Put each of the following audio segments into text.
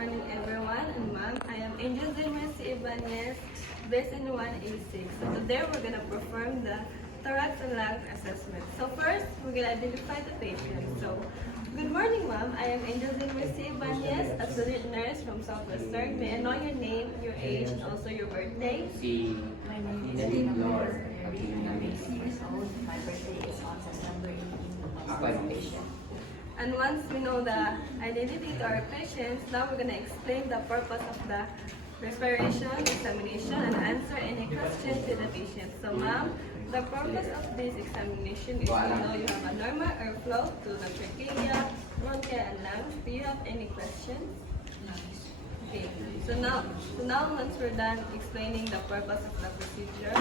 morning everyone, and ma'am, I am Ybañez, based in 186. So today we're gonna perform the thorax and lung assessment. So first, we're gonna identify the patient. So, good morning ma'am, I am Ybañez, a student nurse from Southwestern. May I know your name, your age, and also your birthday? My name is Leonor. I'm 6 years old. My birthday is on September 18th. Occupation. And once we know the identity to our patients, now we're going to explain the purpose of the respiration examination and answer any questions to the patient. So ma'am, the purpose of this examination is to know you have a normal airflow to the trachea, bronchia, and lungs. Do you have any questions? Okay, so now once we're done explaining the purpose of the procedure,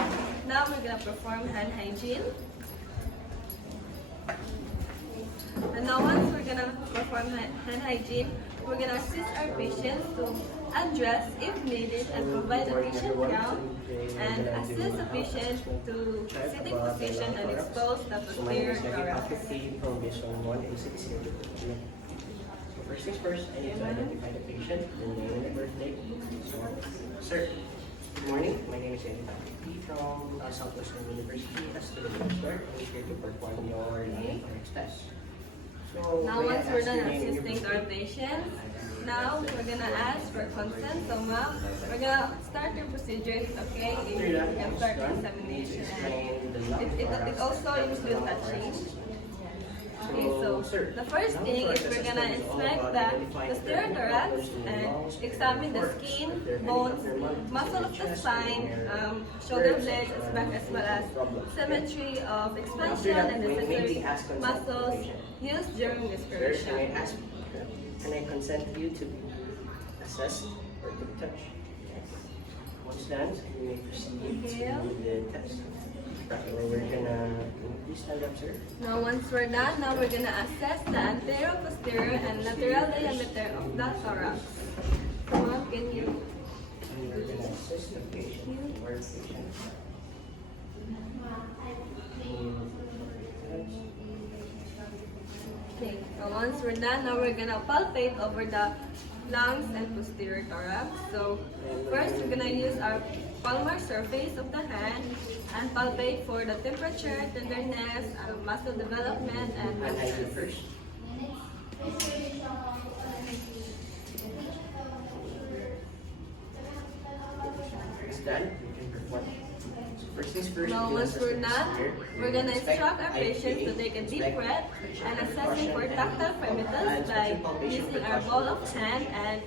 now we're going to perform hand hygiene. And now once we're gonna perform hand hygiene, we're gonna assist our patients to undress if needed and provide the patient gown and assist the patient to sitting position and expose the posterior thorax. So first things first, I need to identify the patient, the name and the birthday. So, sir, good morning. My name is Ybañez from Southwestern University, a student nurse. I'm here to perform your Thorax test. So, Now once we're done assisting our patients, now we're gonna ask for consent. So ma'am, we're gonna start your procedures, okay? You can start the examination. And it also includes touching. Okay, so the first thing is we're gonna inspect the posterior thorax and examine the skin, bones, muscle of the spine, shoulder blades, as well as symmetry of expansion and necessary muscles used during respiration. Can I consent you to be assessed or to touch? Once done, you may proceed to the test. So we're gonna please stand up, sir. Now once we're done, now we're gonna assess the anterior, posterior, and lateral diameter of the thorax. So ma'am, can you? And we're gonna assist the patient or patient. Okay, so once we're done, now we're gonna palpate over the lungs and posterior thorax. So first, we're gonna use our palmar surface of the hand and palpate for the temperature, tenderness, muscle development, and And I do movement. first. It's done. You can perform. So first things first. Now, once we're done, we're gonna instruct our patients to take a deep breath and assessing for tactile premises by using our ball of hand and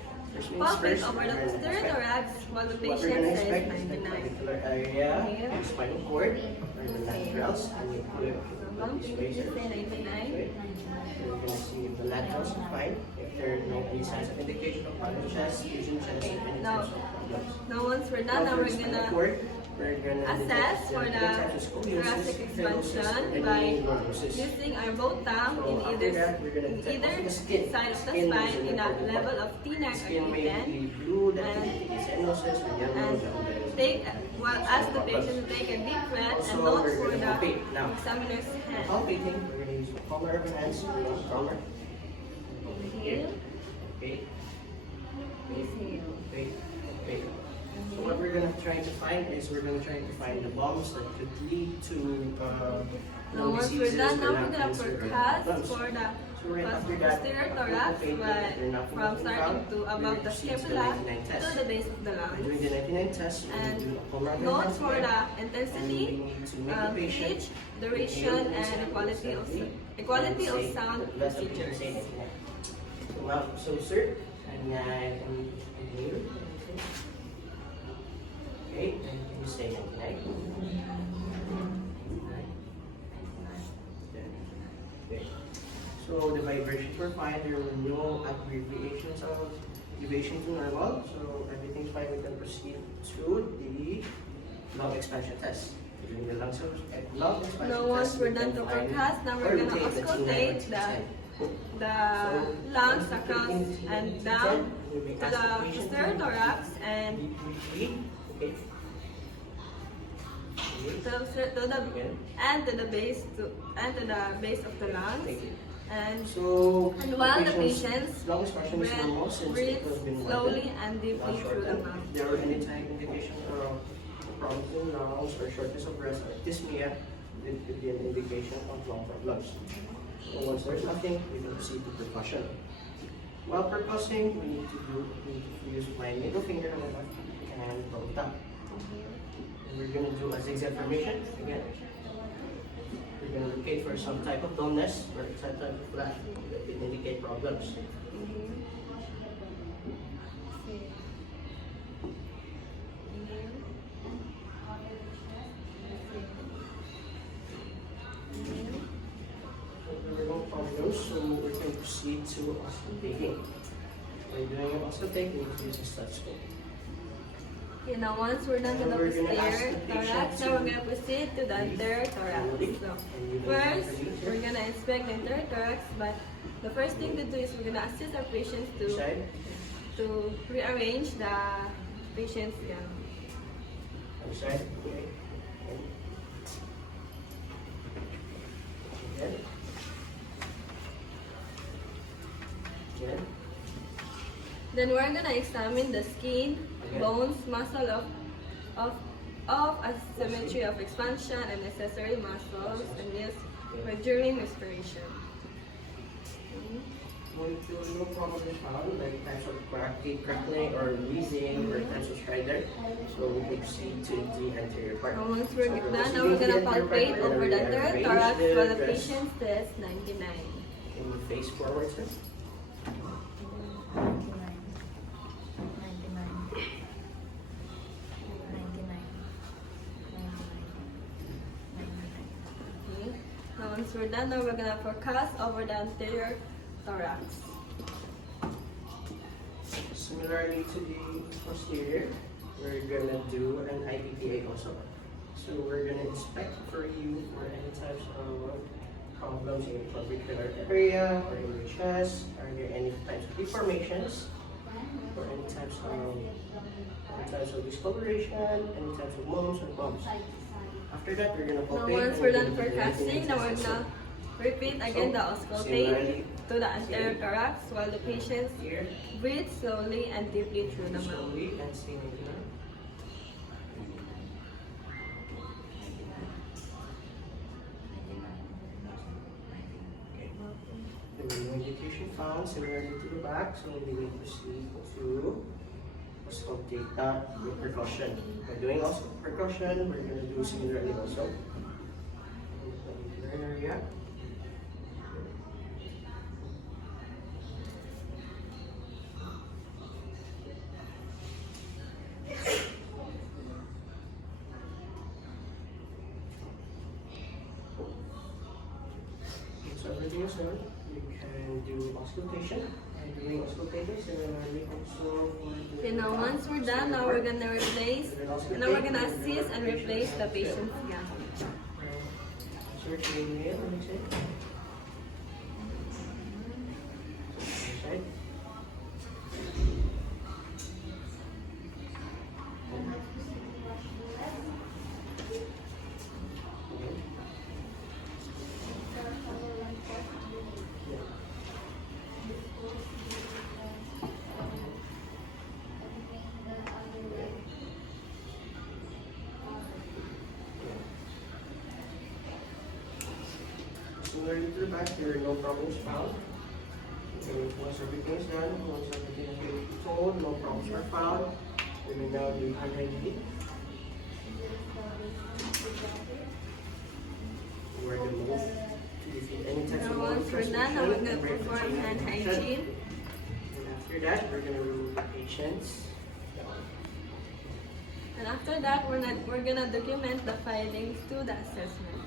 palpate over the posterior thorax while the patient says 99. Area, the spinal cord, or the laterals, and you put it Ma'am, this can way, you sir. just say 99? Okay. So you're gonna see if the laterals are fine. If there are no any signs of indication of hollow chest, fusion chest, or any Now, types of problems. now once we're done, now For we're the spinal gonna cord, we're gonna assess for detect the types of scoliosis, thoracic stenosis, expansion or by any lordosis. using our both thumb So in after that, we're gonna in detect also either the skin. side of the Skin is spine an in a important level part. of T9 Skin or may T10 be blue, that and- could be stenosis or yellow. and take ask the patient to take a deep breath and Also, note we're for gonna the palpate now. examiner's hand. Palpating, we're gonna use the palmar of our hands, palmar. Here, Okay, here. okay. So what we're gonna try to find is we're gonna try to find the bumps that could lead to Now once we're diseases done, or now we're lung gonna cancer or percuss lumps. for the So right after that, posterior we'll thorax palpate but if they're not from starting to we'll above the proceed to scapula 99 test. to the base of the During lungs. the 99 test, we're And gonna do a palmar of our note hands for again. the And we intensity, need to make the patient pitch, duration, and equality of sound procedures. So, sir, and continue. Okay, and can you stay 99? Okay. So the vibrations were fine. There were no abbreviations of deviation to normal. So everything's fine. We can proceed to the lung expansion test. During the lung expansion Now once test, we're we done can to find percuss, now or we're gonna rotate the auscultate T9 the lungs across and down to the posterior thorax and Okay. to the base of the lungs. And So, And while the patient's lung expression is normal since breathes it has been slowly widened, and deeply not through the shortened. mouth. If there are any type indication of problems in lungs or shortness of breath or dyspnea, it could be an indication of lung problems. So once there's nothing, we can proceed to percussion. While percussing, we need to use my middle finger on the left and roll it up. And we're going to do a zigzag formation again. We're going to locate for some type of dullness or some type of flat that can indicate problems. There were no problems, so we can proceed to auscultating. By doing an auscultate, we need to use the stethoscope. Okay, now once we're done with the We're gonna ask posterior the thorax, patient now we're to gonna proceed to the anterior thorax. So first, we're gonna inspect the anterior thorax, but the first thing to do is we're gonna assist our patients Side, to rearrange the patient's gown. other side, okay. Again. Again. Then we're gonna examine the skin, bones, muscle of asymmetry of expansion and necessary muscles, and this during respiration. When no problem is found, like types of crackling or wheezing or types of strider, so we can proceed to the anterior part. Now once we're So done, now we're gonna palpate over the anterior arrange thorax the while the dress. patient says 99. Can you face forward, sir? 99. 99. Okay. Now once we're done, now we're gonna focus over the anterior thorax. Similarly to the posterior, we're gonna do an IPPA also. So we're gonna inspect for you for any types of problems in your clavicular area or in your chest. Are there any types of deformations or any types of discoloration, any types of lumps or bumps? After that, we're gonna Now palpate. once and we're gonna done do the forecasting, breathing now we're test gonna also. repeat again the auscultate Similarly, to the anterior thorax while the patient here, breathes slowly and deeply through the mouth. slowly and stay regular. There was no indication found similarly to the back, so we will proceed to auscultate that with percussion. By doing also percussion, we're going to do similarly also. Area. So everything is done. You can do auscultation. And doing auscultation similarly also. Okay, now once we're done, now we're gonna replace, and now we're gonna assist and replace the patient's gown. Search the email, let me check. Side. Similarly to the back, there are no problems found. Okay, once everything is done, once everything is been told, no problems are found, we will now do hand hygiene. We're going to move to defeat any types Now of once we're done, now we're gonna perform hand hygiene. And after that, we're going to remove the patient's gown. And after that, we're gonna document the findings to the assessment.